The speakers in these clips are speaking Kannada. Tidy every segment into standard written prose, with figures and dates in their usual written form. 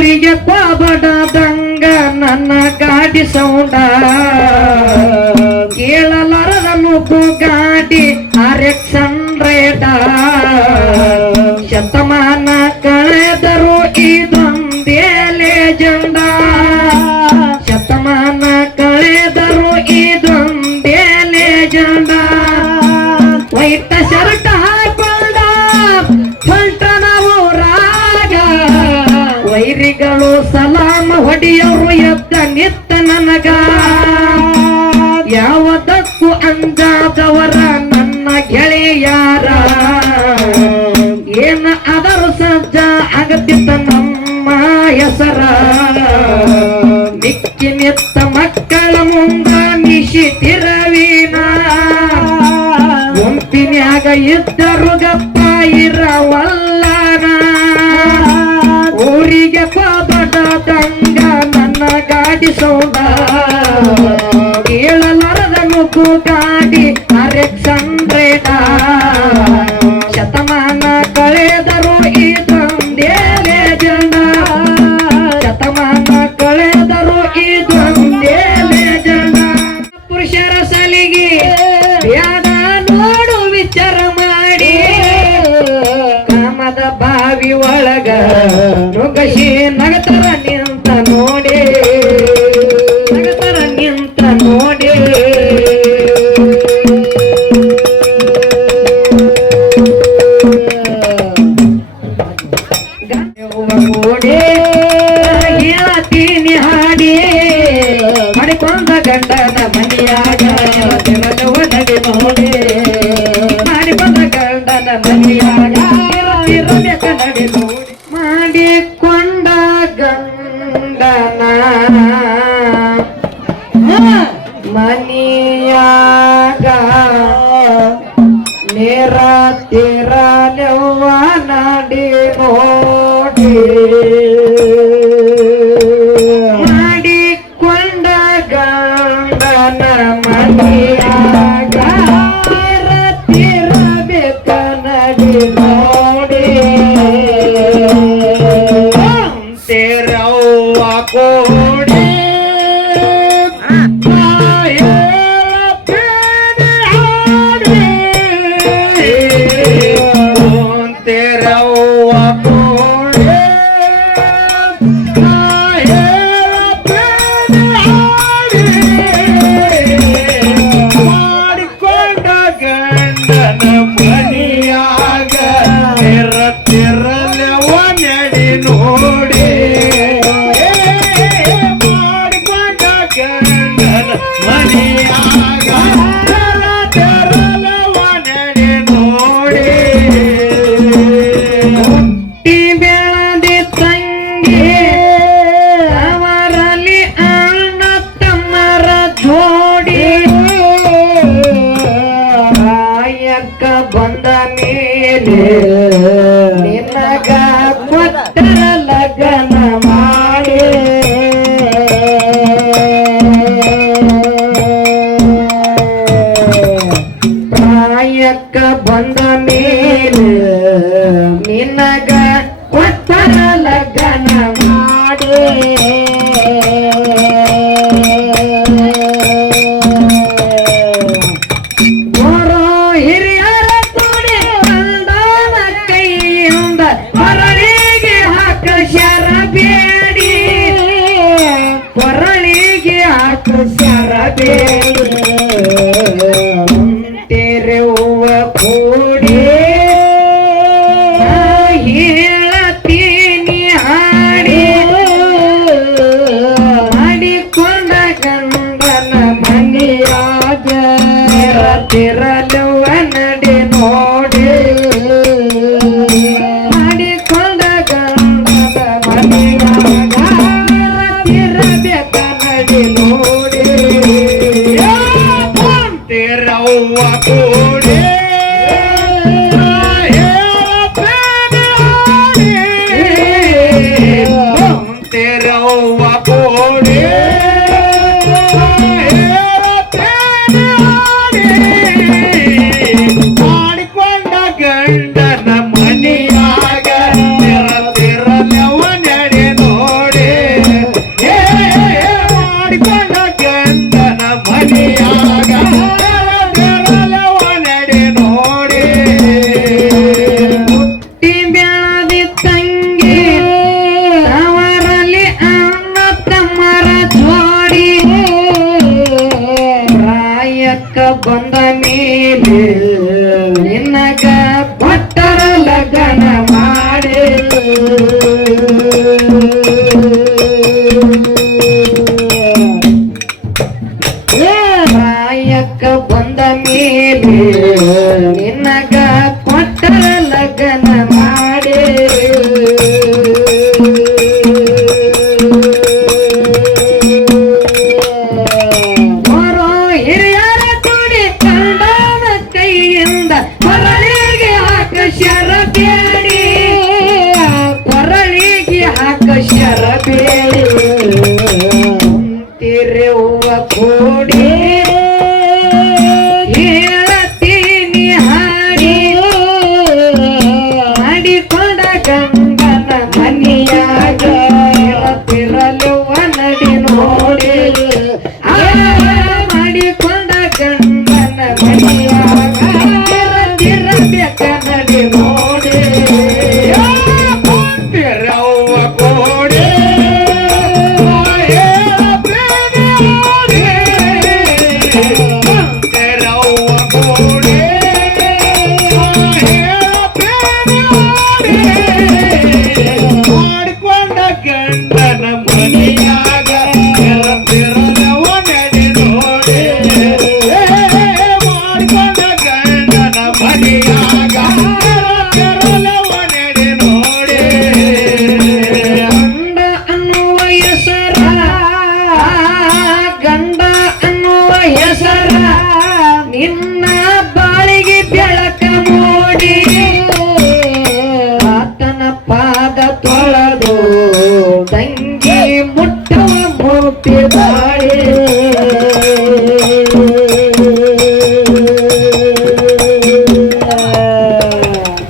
ಊರಿಗೆ ಬಾಬಡದಂಗ ನನ್ನ ಗಾಡಿ ಸೌಂಡ ಕೇಳಲಾರದ ನುಗ್ಗು ಗಾಡಿ RX100 ಶತಮಾನ ಕಳೆದರು ಇದೊಂದೇ ಲೆಜೆಂಡ ಶತಮಾನ ಕಳೆದರು ಇದೊಂದೇ ಲೆಜೆಂಡ ವೈಟ್ ಶರ್ಟ್ ಹಾಕೊಂಡ ಹೊಂಟನ ಊರಾಗ ವೈರಿಗಳು ಸಲಾಮ ಹೊಡೆಯರು ಎದ್ದ ನಿತ್ತ ನನಗ ಯಾವುದಕ್ಕೂ ಅಂಜಾದವರ ನನ್ನ ಗೆಳೆಯಾರ ಏನ ಅದರ ಸಜ್ಜ ಆಗತ್ತಿತ್ತ ನಮ್ಮ ಹೆಸರ ಮಿಕ್ಕಿ ನಿತ್ತ ಮಕ್ಕಳ ಮುಂದ ನಿಶಿತಿರವೀನ ಗುಂಪಿನ್ಯಾಗ ಇದ್ದರು ಗಪ್ಪ ಇರವಲ್ಲನ ಊರಿಗೆ ಬಾಬಡದಂಗ ನನ್ನ ಗಾಡಿ ಸೌಂಡ ಕೇಳಲಾರದ ನುಗ್ಗು ಗಾಡಿ RX100 ಶತಮಾನ ಕಳೆದರು ಇದೊಂದೇ ಲೆಜೆಂಡ ಶತಮಾನ ಕಳೆದರು ಇದೊಂದೇ ಲೆಜೆಂಡ ಪುರುಷರ ಸಲಿಗೆ ಬ್ಯಾಡ ನೋಡು ವಿಚಾರ ಮಾಡಿ ಕಾಮದ ಬಾವಿ ಒಳಗ ನುಗ್ಗಸಿ ನಗತರ ನಿಂತ ನೋಡಿ ನಗತರ ನಿಂತ ನೋಡಿ ಹೇಳತೀನಿ ಹಾಡಿ ಮಾಡಿಕೊಂಡ ಗಂಡನ ಮನೆಯಾಗ ನಡೆ ನೋಡಿ ಮಾಡಿಕೊಂಡ ಗಂಡನ ಮನೆಯಾಗ ಇರಬೇಕ ನಡೆ ನೋಡಿ ಮಾಡಿಕೊಂಡ ಗಂಡನ ಮನೆಯಾಗ ನೇರ ತೀರ ನೆವ್ವ ನಡಿ ನೋಡಿ ಮಾಡಿಕೊಂಡ ಗಂಡನ ಮನೆಯಾಗ ತೀರಬೇಕ ನಡಿ ನೋಡಿ ತೇರವ್ವ ಕೋಡಿ ಬಂದ ಮೇಲೆ ನಿನಗ ಕೊಟ್ಟರ ಲಗ್ನ ಮಾಡಿ ಪ್ರಾಯಕ್ಕ ಬಂದ ಮೇಲೆ ನಿನಗ ಕೊಟ್ಟರ ಲಗ್ನ ಮಾಡಿ तेरे कोड़ी ಹೇಳತೀನಿ ಹಾಡಿ ಮಾಡಿಕೊಂಡ ಗಂಡನ ಮನೆಯಾಗ ತಿರಲುವ ನಡೆ ನೋಡಿ ಮಾಡಿಕೊಂಡ ಗಂಡನ ಮನೆಯಾಗ ತಿರಬೇಕ ನಡೆ ನೋಡಿ तेरव्व कोड़ी तेरव्व कोड़ी ಮಾಡಿಕೊಂಡ ಗಂಡನ ಮನೆಯಾಗ ತಿರಲವ ನಡೆ ನೋಡಿ ಪ್ರಾಯಕ್ಕ ಬಂದ ಮೇಲೆ ನಿನಗ ಕೊಟ್ಟ ಲಗ್ನ ಮಾಡಿ ಬರೋ ಹಿರಿಯರ ಕೂಡಿ ಕಂಡನ ಕೈಯಿಂದ ಕೊರಳಿಗೆ ಹಾಕ ಶರಬೇಡಿ ಕೊರಳಿಗೆ ಹಾಕ ಶರಬೇಡಿ ತಿರುವ ಕೂಡಿ ಹೇಳತೀನಿ ಹಾಡಿ ಮಾಡಿಕೊಂಡ ಗಂಗನ ಮನಿಯಾಗ ತಿರಲುವ ನಡಿ ನೋಡಿ ಮಾಡಿಕೊಂಡ ಗಂಗನ ಮನಿಯಾಗ ತಿರಬೇಕ ನಡಿ ನೋಡಿ ತಿರವ್ವ ಕೋಡಿ ಮಾಡ್ಕೊಂಡ ಗಂಡನ ಮನೆಯಾಗ ತಿರಲವ ನಡಿ ನೋಡಿ ಮಾಡ್ಕೊಂಡ ಗಂಡನ ಮನೆಯಾಗ ತಿರಲವ ನಡಿ ನೋಡಿ ಗಂಡ ಅನ್ನುವ ಹೆಸರ ಗಂಡ ಅನ್ನುವ ಹೆಸರ ನಿನ್ನ ಬಾಳಿಗೆ ಬೆಳಕ ಮೂಡಿ ಆತನ ಪಾದ ತೊಳೆದು ತಂಗಿ ಮುಟ್ಟುವ ಮುಕ್ತಿ ಬಾಳಿ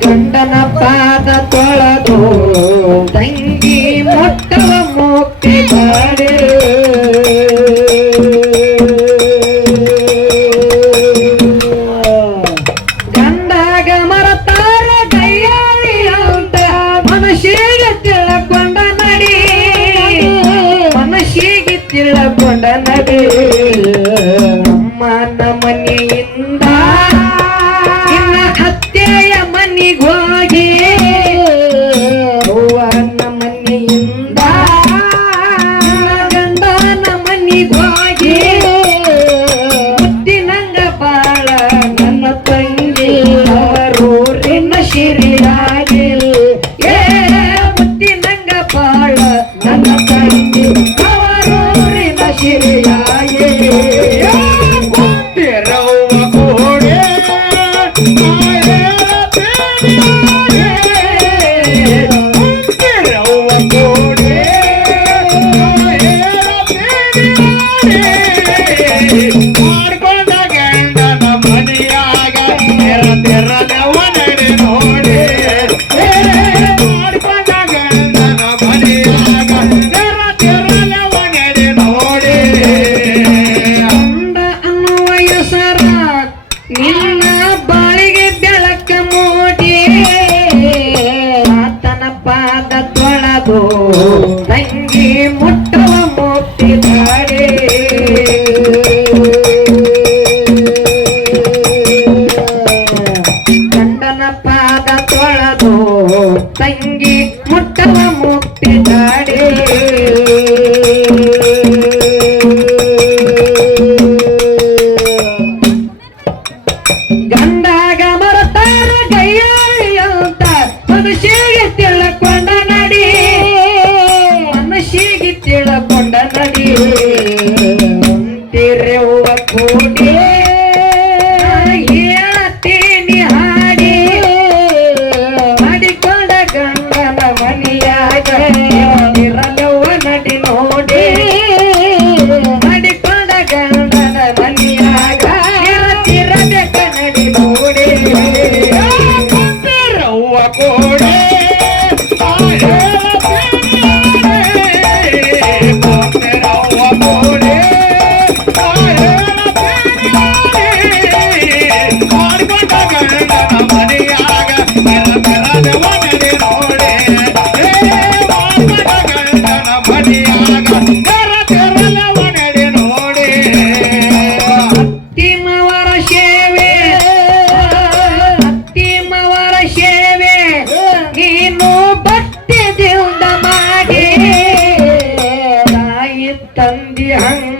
ಗಂಡನ ಪಾದ ತೊಳೆದು ತಂಗಿ ಮುಟ್ಟುವ ಮುಕ್ತಿ ಬಾಳಿ ಗಂಡಾಗ ಮರತಾರ ಕೈಯಾಳಿ ಅಂತ ಮನಸ್ಸಿಗೆ ತಿಳ್ಕೊಂಡ ನಡಿ ಮನಸ್ಸಿಗೆ ತಿಳ್ಕೊಂಡ ನಡಿ ಅಮ್ಮನ ಮನೆಯಿಂದ ಇನ್ನ ಅತ್ತೆಯ ಮನೆಗೆ ಹೋಗಿ ಅವ್ವನ ಮನೆಯಿಂದ ಗಂಡನ ಮನೆಗೆ ಹೋಗಿ ಮುತ್ತಿನಂಗ ಬಾಳ ನನ್ನ ತಂಗಿ ಅವರೂರಿನ ಶಿರಿಯಾಗಿ ಮುತ್ತಿನಂಗ ಬಾಳ ನನ್ನ ತಂಗಿ ಅವರೂರಿನ ಶಿರಿಯಾಗಿ ತಿರವ್ವ ಕೋಡೆ ತಿರವ್ವ ಕೋಡೆ ಮಾಡ್ಕೊಂಡ ಗಂಡನ ಮನೆಯಾಗ ತೆರಲವ ನಡಿ ನೋಡಿ ಮಾಡ್ಕೊಂಡ ಗಂಡನ ಮನೆಯಾಗ ತೆರಲವ ನಡಿ ನೋಡಿ ಗಂಡ ಅನ್ನುವ ಹೆಸರ ನಿನ್ನ ಬಾಳಿಗೆ ಬೆಳಕ ಮೂಡಿ ಆತನ ಪಾದ ತೊಳೆದು ತಂಗಿ ಮುಟ್ಟುವ ಮುಕ್ತಿ ಬಾಡಿ ಗಂಡನ ಪಾದ ತೊಳೆದು ತಂಗಿ ಮುಟ್ಟುವ ಮುಕ್ತಿ ಬಾಡಿ ಗಂಡಾಗ ಮರತಾರ ಕೈಯಾಳಿ ಅಂತ ಮನಸ್ಸಿಗೆ ತಿಳ್ಕೊಂಡ ನಡಿ ಮನಸ್ಸಿಗೆ ತಿಳ್ಕೊಂಡ ನಡಿ ತಿರುವ ಕೂಡಿ ಹೇಳತೀನಿ ಹಾಡಿ ಮಾಡಿಕೊಂಡ ಗಂಡನ ಮನೆಯಾಗ ಇರಲವ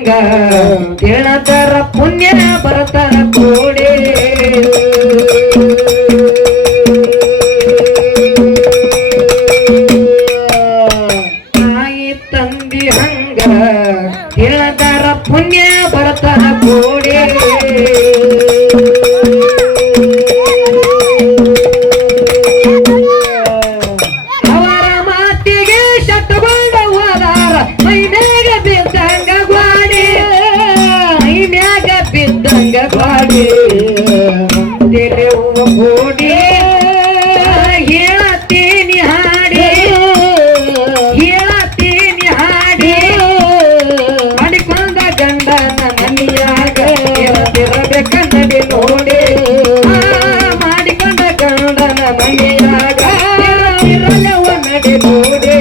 ಹಂಗ ತಿಳದರ ಪುಣ್ಯ ಬರತರ ಕೂಡಿ ತಾಯಿ ತಂದಿ ಹಂಗ ತಿಳದರ ಪುಣ್ಯ ಬರತರ ಕೂಡಿ ಗಾಡಿ ಗೋಡಿ ಹೇಳತ್ತೀನಿ ಹಾಡಿ ಹೇಳತ್ತೀನಿ ಹಾಡಿ ಮಾಡಿಕೊಂಡ ಗಂಡನ ಮನಿಯಾಗ ಇರಬೇಕನ್ನಡಿ ನೋಡಿ ಮಾಡಿಕೊಂಡ ಗಂಡನ ಮನಿಯಾಗ ಇರಲವ ನಡಿ ನೋಡಿ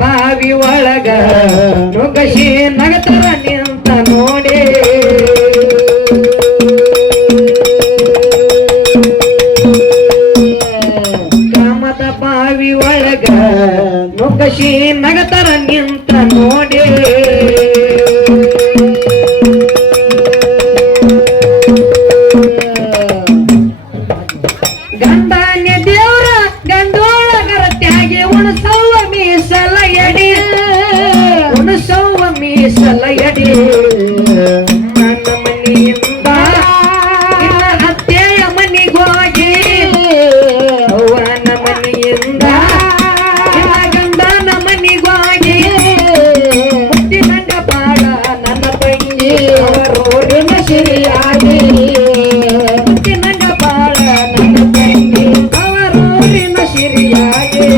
ಬಾವಿ ಒಳಗ ನುಗ್ಗಸಿ ನಗತರ ನಿಂತ ನೋಡಿ ಕಾಮದ ಬಾವಿ ಒಳಗ ನುಗ್ಗಸಿ ನಗತರ ನಿಂತ ನೋಡಿ ಗಂಡಾನ್ಯ ದೇವ್ರ ಗಂಡೋಳಗರ ತ್ಯಾಗಿ ಉಣಸವ ಮೀಸಲ ಎಡಿ ಉಣಸವ ಮೀಸಲ ಎಡಿ ನನ್ನ ಮನೆಯಿಂದ ಅತ್ತೆಯ ಮನೆಗೋಗಿ ಅವ್ವನ ಮನೆಯಿಂದ ಗಂಡನ ಮನೆಗೋಗಿ ಮುಟ್ಟಿನಂಗ ಬಾಳ ನನ್ನ ತಂಗಿ ಅವರೋಡಿನ ಸಿರಿಯಾಗಿ ಮುಟ್ಟಿನಂಗ ಬಾಳ ನನ್ನ ತಂಗಿ ಅವರೋಡಿನ ಸಿರಿಯಾಗಿ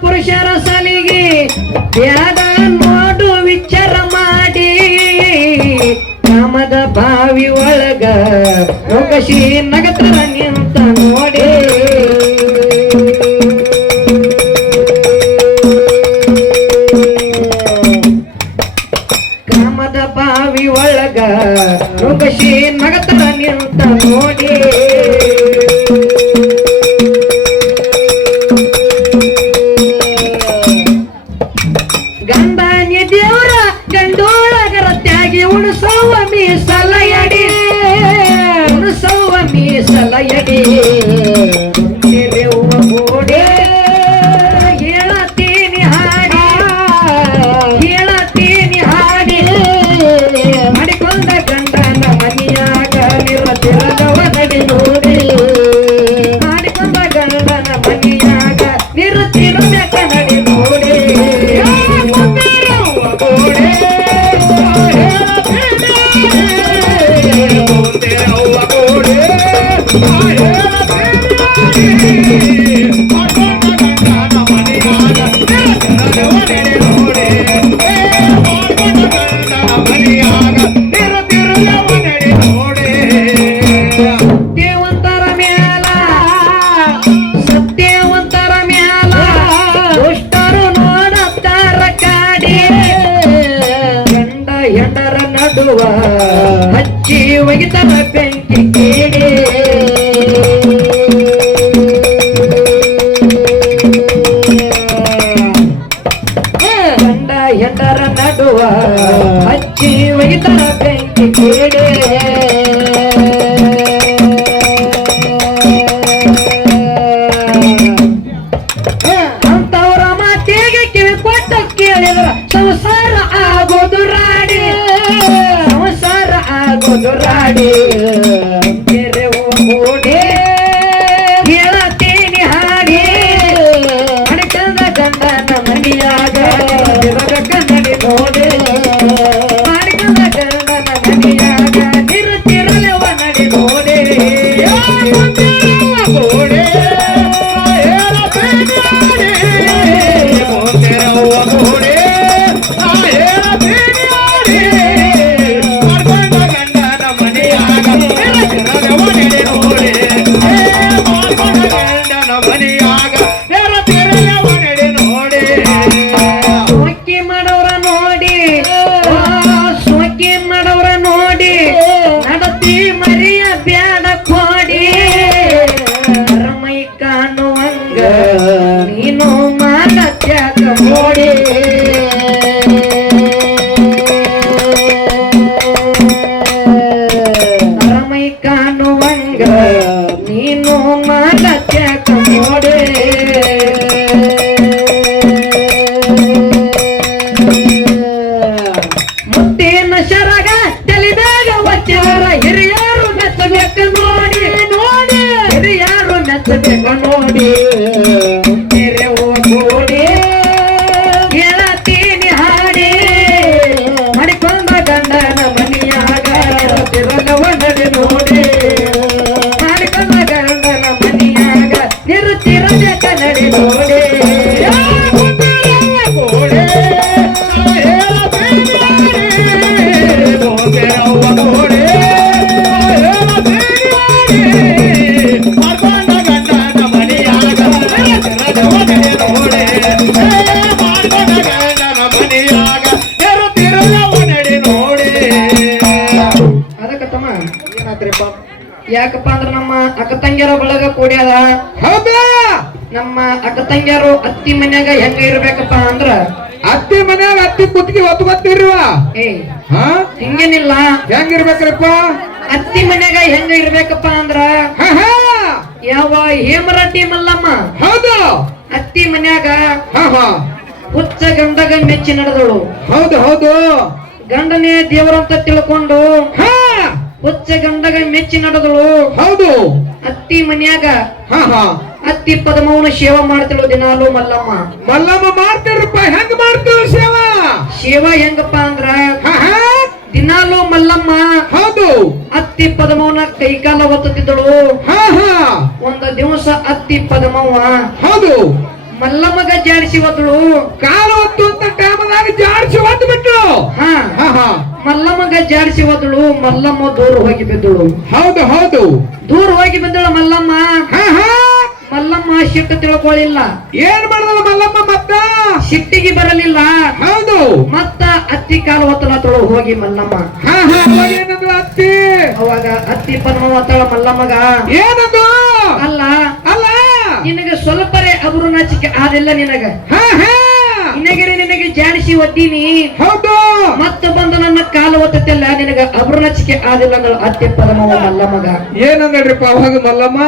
ಪುರುಷರ ಸಲಿಗೆ ಯಾದ ನೋಡು ವಿಚಾರ ಮಾಡಿ ಕಾಮದ ಬಾವಿ ಒಳಗ ನುಗ್ಗಸಿ ನಗತರ ನಿಂತ ನೋಡಿ ಕಾಮದ ಬಾವಿ ಒಳಗ ನುಗ್ಗಸಿ ನಗತರ ನಿಂತ ನೋಡಿ ಗಂಡಾನ್ಯ ದೇವರ ಗಂಡೋಳಗರ ತ್ಯಾಗಿ ಉಣಸವ ಮೀಸಲ ಎಡಿ ಉಣಸವ ಮೀಸಲ ಎಡಿ ಗೋಡೆ ಹೇಳತ್ತೀನಿ ಹಾಡಿ ಹೇಳತ್ತೀನಿ ಹಾಡಿ ಮಾಡಿಕೊಂಡ ಗಂಡನ ಮನಿಯಾಗ ನಿರತಿರದವ ನಡಿ ನೋಡಿ ಮಾಡಿಕೊಂಡ ಗಂಡನ ಮನಿಯಾಗ ನಿರತಿರಬೇಕ ನಡಿ ನೋಡಿ ಸತ್ಯವಂತರ ಮ್ಯಾಲ ಸತ್ಯವಂತರ ಮ್ಯಾಲ ದುಷ್ಟರು ನೋಡುತ್ತಾರ ಕಾಡಿ ಗಂಡ ಹೆಂಡರ ನಡುವ ಹಚ್ಚಿ ಒಗಿತರ ಬೆಂಕಿ ಕೀಡಿ ಗಂಡ ಹೆಂಡರ ನಡುವ ಹಚ್ಚಿ ಒಗಿತರ ಬೆಂಕಿ ಕೀಡಿ ಅಂತವರ ಮಾತಿಗೆ ಕಿವಿ ಕೊಟ್ಟ ಕೇಳಿದ್ರ ಸಂಸಾರ ಆಗೋದು ರಾಡಿ ಸಂಸಾರ ಉದುರಾಡಿ ಕೆರೆವು ಕೂಡಿ ಹೇಳತೀನಿ ಹಾಡಿ ಅಡಕಂದ ಗಂಡನ ಮನಿಯಾಗ ಕನ್ನಡಿ ನೋಡಿ ಅಡಕಂದ ಗಂಡನ ಮನಿಯಾಗ ತಿರುತಿರಲೆವ ನಡಿ ನೋಡಿ ನೀನು ಮಾನತ್ಯಾಗ ನೋಡಿ ಅರಮೈ ಕಾಣುವಂಗ ನೀನು ಮಾನತ್ಯಾಗ ನೋಡಿ ಮುತ್ತೇನ ಶರಗ ತಲಿದಾಗ ವಚ್ಚರ ಹಿರಿಯರು ಮೆಚ್ಚಬೇಕು ನೋಡಿ ನೋಡಿ ಹಿರಿಯರು ಮೆಚ್ಚಬೇಕು ನೋಡಿ ಯಾಕಪ್ಪ ಅಂದ್ರ ನಮ್ಮ ಅಕ್ಕ ತಂಗಿಯರ ಬಳಗ ಕೂಡ್ಯಾದ ಹೌದಾ ನಮ್ಮ ಅಕ್ಕ ತಂಗಿಯರು ಅತ್ತಿ ಮನ್ಯಾಗ ಹೆಂಗ ಇರ್ಬೇಕಪ್ಪ ಅಂದ್ರ ಅತ್ತಿ ಮನ್ಯಾಗ ಅತ್ತಿ ಕುತ್ತಿಗೆ ಹೊತ್ಕೊತಿರುವ ಏ ಹಿಂಗೇನಿಲ್ಲ ಹೆಂಗಿರ್ಬೇಕ್ರಪ್ಪ ಅತ್ತಿ ಮನ್ಯಾಗ ಹೆಂಗ ಇರ್ಬೇಕಪ್ಪ ಅಂದ್ರ ಯಾವ ಹೇಮರಡ್ಡಿ ಮಲ್ಲಮ್ಮ ಹೌದು ಅತ್ತಿ ಮನ್ಯಾಗ ಹುಚ್ಚ ಗಂಡಗ ಮೆಚ್ಚಿ ನಡೆದಳು ಹೌದು ಹೌದು ಗಂಡನೇ ದೇವರಂತ ತಿಳ್ಕೊಂಡು ಹುಚ್ಚ ಗಂಡಗ ಮೆಚ್ಚಿ ನಡೆದಳು ಹೌದು ಅತ್ತಿ ಮನ್ಯಾಗ ಅತ್ತಿ ಪದಮವನ ಸೇವಾ ಮಾಡ್ತಿಳು ದಿನಾಲು ಮಲ್ಲಮ್ಮ ಮಲ್ಲಮ್ಮ ಮಾಡ್ತಾರಪ್ಪ ಹೆಂಗ ಮಾಡ್ತೀವಿ ಸೇವಾ ಹೆಂಗಪ್ಪ ಅಂದ್ರ ದಿನಾಲು ಮಲ್ಲಮ್ಮ ಹೌದು ಅತ್ತಿ ಪದಮವನ ಕೈಕಾಲ ಒತ್ತುತ್ತಿದ್ದಳು ಒಂದು ದಿವಸ ಅತ್ತಿ ಪದಮವ್ವ ಹೌದು ಮಲ್ಲಮ್ಮಗ ಜಾಡಿಸಿ ಒತ್ತಳು ಕಾಲು ಹೊತ್ತು ಅಂತ ಟೈಮದಾಗ ಜಾಡಿಸಿ ಒತ್ತು ಬಿಟ್ಟು ಮಲ್ಲಮ್ಮಗ ಜಾಡಿಸಿ ಒತ್ತಳು ಮಲ್ಲಮ್ಮ ದೂರ ಹೋಗಿ ಬಿದ್ದಳು ಹೌದು ಹೌದು ದೂರ ಹೋಗಿ ಬಿದ್ದಳು ಮಲ್ಲಮ್ಮ ಮಲ್ಲಮ್ಮ ಸಿಟ್ಟು ತಿಳ್ಕೊಳ್ಳಿಲ್ಲ ಏನ್ ಮಾಡಿದಳು ಮಲ್ಲಮ್ಮ ಮತ್ತ ಸಿಟ್ಟಿಗೆ ಬರಲಿಲ್ಲ ಹೌದು ಮತ್ತ ಅತ್ತಿ ಕಾಲು ಒತ್ತಲತ್ತಳು ಹೋಗಿ ಮಲ್ಲಮ್ಮ ಏನಂದ್ರು ಅತ್ತಿ ಅವಾಗ ಅತ್ತಿ ಪದ್ಮ ಒತ್ತಳ ಮಲ್ಲಮ್ಮಗ ಏನದು ಅಲ್ಲ ಅಲ್ಲ ನಿನಗೆ ಸ್ವಲ್ಪರೇ ಅವರು ನಾಚಿಕೆ ಆದಿಲ್ಲ ನಿನಗ ನಿನಗೆ ಜಾಡಿಸಿ ಒತ್ತೀನಿ ಹೌದು ಮತ್ತ ಬಂದು ನನ್ನ ಕಾಲು ಒತ್ತಲ್ಲ ನಿನಗ ಅಬ್ರು ನಾಚಿಕೆ ಆದಿಲ್ಲ ಅತ್ತಿ ಪದಮವ ಮಲ್ಲಮ್ಮಗ ಏನಂದ್ರಿಪ್ಪ ಅವಾಗ ಮಲ್ಲಮ್ಮ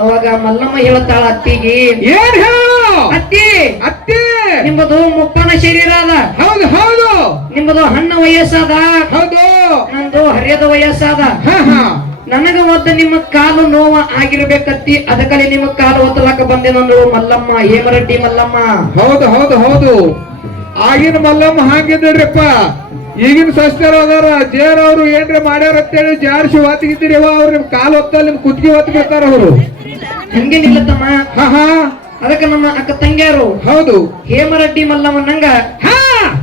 ಅವಾಗ ಮಲ್ಲಮ್ಮ ಹೇಳ್ತಾಳ ಅತ್ತಿಗೆ ಏನ್ ಹೇಳು ಅತ್ತಿ ಅತ್ತಿ ನಿಮ್ಮದು ಮುಪ್ಪನ ಶರೀರ ಅದ ಹೌದು ಹೌದು ನಿಮ್ಮದು ಹಣ್ಣ ವಯಸ್ಸಾದ ಹೌದು ನಂದು ಹರಿಯದ ವಯಸ್ಸಾದ ನನಗ ಒದ್ದ ನಿಮ್ಮ ಕಾಲು ನೋವ ಆಗಿರ್ಬೇಕತ್ತಿ ಅದಕ್ಕಲ್ಲಿ ನಿಮ್ಮ ಕಾಲು ಒತ್ತಲಾಕ ಬಂದೇನಂದ್ರು ಮಲ್ಲಮ್ಮ ಹೇಮರೆಡ್ಡಿ ಮಲ್ಲಮ್ಮ ಹೌದು ಹೌದು ಹೌದು ಆಗಿನ ಮಲ್ಲಮ್ಮ ಹಾಗಿದ್ರಪ್ಪ ಈಗಿನ ಸಸ್ತಾರ ಅದಾರ ಜೇರ್ ಅವ್ರು ಏನ್ರ ಮಾಡ್ಯಾರ ಅಂತೇಳಿ ಜಾರಿಸಿ ಒತ್ತಿಗಿದ್ದೀರಿ ಅವ್ರು ನಿಮ್ ಕಾಲು ಹೊತ್ತಲ್ಲಿ ನಿಮ್ ಕುತ್ತಿಗೆ ಹೊತ್ತು ಬಿಡ್ತಾರ ಅವರು ಹಂಗೇನಿಲ್ಲ ತಮ್ಮ ಅದಕ್ಕೆ ನಮ್ಮ ಅಕ್ಕ ತಂಗಿಯರು ಹೌದು ಹೇಮರೆಡ್ಡಿ ಮಲ್ಲಮ್ಮನಂಗ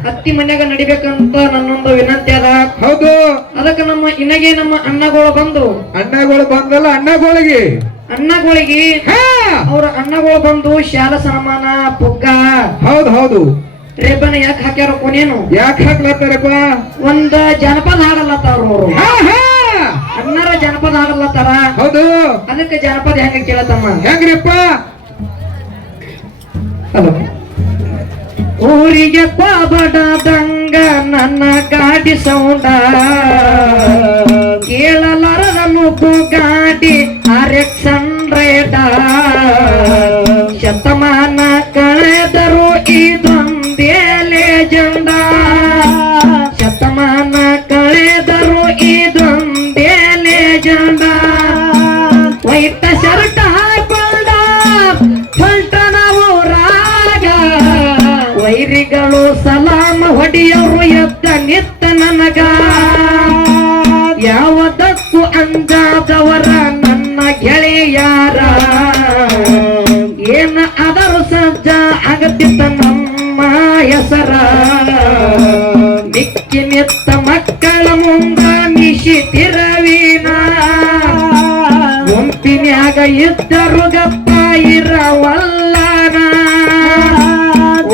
ಅತ್ತಿ ಮನ್ಯಾಗ ನಡಿಬೇಕಂತ ನನ್ನೊಂದು ವಿನಂತಿ ಅದ ಹೌದು ಅದಕ್ಕೆ ನಮ್ಮ ಇನ್ನಗೆ ನಮ್ಮ ಅಣ್ಣಗಳು ಬಂದು ಅಣ್ಣಗಳು ಬಂದಲ್ಲ ಅಣ್ಣಗಳಿಗೆ ಅವ್ರ ಅಣ್ಣಗಳು ಬಂದು ಶಾಲಾ ಸನ್ಮಾನ ಪುಗ್ಗ ಹೌದು ಹೌದು ರೇಬನ ಯಾಕೆ ಹಾಕ್ಯಾರ ಕೊನೇನು ಯಾಕೆ ಹಾಕ್ಲತ್ತಾರಪ್ಪ ಒಂದ ಜನಪದ ಹಾಡಲ್ಲತ್ತಾರ ಅವರು ಅಣ್ಣರ ಜನಪದ ಹಾಡಲ್ಲತ್ತಾರ ಹೌದು ಅದಕ್ಕೆ ಜನಪದ ಹೆಂಗ ಕೇಳತಮ್ಮ ಹೆಂಗ್ರಿಪ್ಪ ಊರಿಗೆ ಬಡದಂಗ ನನ್ನ ಗಾಡಿ ಸೌಂಡ ಕೇಳಲಾರದ ನುಗ್ಗು ಗಾಡಿ RX100 ಶತಮಾನ ಕಳೆದರು ಇದೊಂದೇ ಲೆಜೆಂಡ ಶತಮಾನ ಕಳೆದರು ಇದೊಂದೇ ನಿತ್ತ ನನಗ ಯಾವುದಕ್ಕೂ ಅಂಜಾದವರ ನನ್ನ ಗೆಳೆಯಾರ ಏನ ಅದರ ಸಜ್ಜ ಆಗತ್ತಿತ್ತ ನಮ್ಮ ಹೆಸರ ಮಿಕ್ಕಿ ನಿತ್ತ ಮಕ್ಕಳ ಮುಂದ ನಿಶಿತಿರವೀನ ಗುಂಪಿನ್ಯಾಗ ಇದ್ದರು ಗಪ್ಪ ಇರವಲ್ಲನ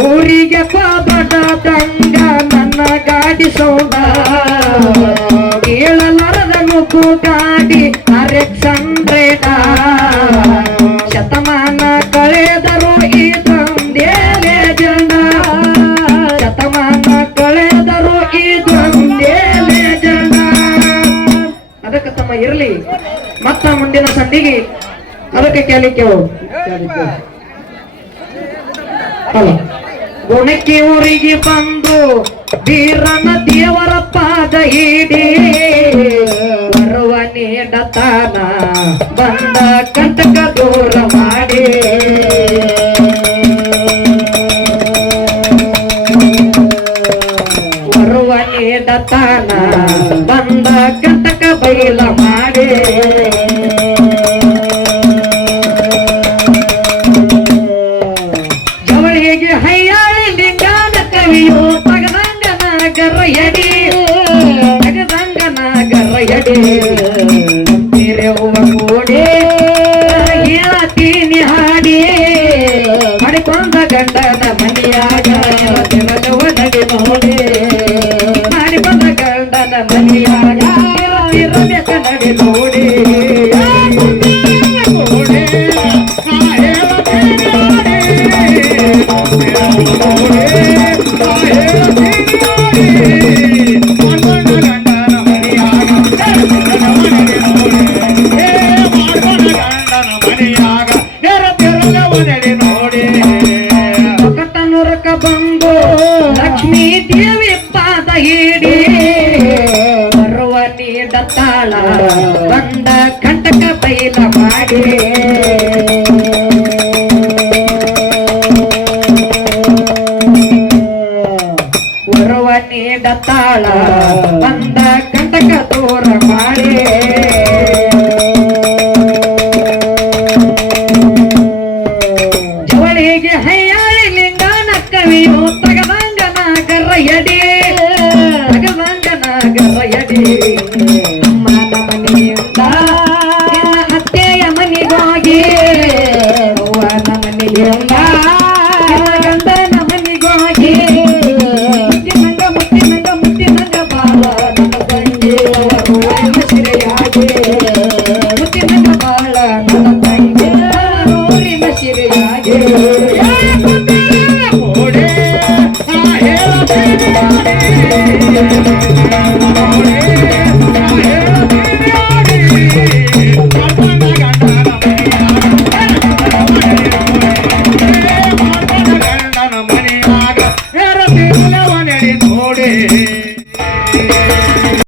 ಊರಿಗೆ ಪಾಬಡದಂಗ ನನ್ನ ಗಾಡಿ ಸೌದ ಕೇಳಲಾರದ ನುಗ್ಗು ಗಾಡಿ RX-100 ಶತಮಾನ ಕಳೆದರು ಇದೊಂದೇ ಲೆಜೆಂಡ ಶತಮಾನ ಕಳೆದರು ಇದೊಂದೇ ಲೆಜೆಂಡ ಅದಕ್ಕೆ ತಮ್ಮ ಇರಲಿ ಮತ್ತ ಮುಂದಿನ ಸಂಡಿಗೆ ಅದಕ್ಕೆ ಕೇಳಿಕೆವು ಅಲ್ಲ ಗುಣಕ್ಕೆ ಊರಿಗೆ ಬಂದು ಬೀರನ ದೇವರ ಪಾದ ಹಿಡಿ ಬರುವ ನೀಡತಾನ ಬಂದ ಕಂಟಕ ದೂರ ಮಾಡಿ ಬರುವ ನೀಡತಾನ ಬಂದ ಕಂಟಕ ಬೈಲ ಮಾಡಿ ಜವಳಿಗೆ ಹೈಯಾಳಿ ಲಿಂಗಾನ ಕವಿಯು ತಗದಂಗನ ಗರ್ರಯಡಿ ತಗದಂಗನ ಗರ್ರಯಡಿ ಕೂಡಿ ಹೇಳತೀನಿ ಹಾಡಿ ಮಾಡಿಕೊಂಡ ಗಂಡನ ಮನೆಯಾಗ ನಡಿ ನೋಡಿ ಮಾಡಿಕೊಂಡ ಗಂಡನ ಮನೆಯಾಗ ಇರಬೇಕ ನಡಿ ನೋಡಿ ಕಟ್ಟನೂರಕ ಬಂದು ಲಕ್ಷ್ಮೀ ದೇವಿ ಪಾದ ಹಿಡಿ ಬರುವ ನೀಡತಾಳ ಬಂದ ಕಂಟಕ ಬೈಲ ಮಾಡಿ ಬರುವ ನೀಡತಾಳ ಬಂದ ಕಂಟಕ ದೂರ ಮಾಡಿ ಜವಳಿಗೆ ಹೈಯಾಳಿ ಲಿಂಗಾನ ಕವಿಯು ತಗದಂಗನ ಗರ್ರಯಡಿ ತಗದಂಗನ ಗರ್ರಯಡಿ ಅಮ್ಮನ ಮನೆಯಿಂದ ಅತ್ತೆಯ ಮನೆಗೋಗಿ ಅವ್ವನ ಮನೆಯಿಂದ ಗಂಡನ ಮನೆಗೋಗಿ ಮುತ್ತಿನಂಗ ಬಾಳ ನನ್ನ ತಂಗಿ ಅವರು ಸಿರೆಯಾಗಿ ಮುತ್ತಿನಂಗ ಬಾಳ ನನ್ನ ತಂಗಿ ಊರಿನ ಸಿರೆಯಾಗಿ ಓಡೆ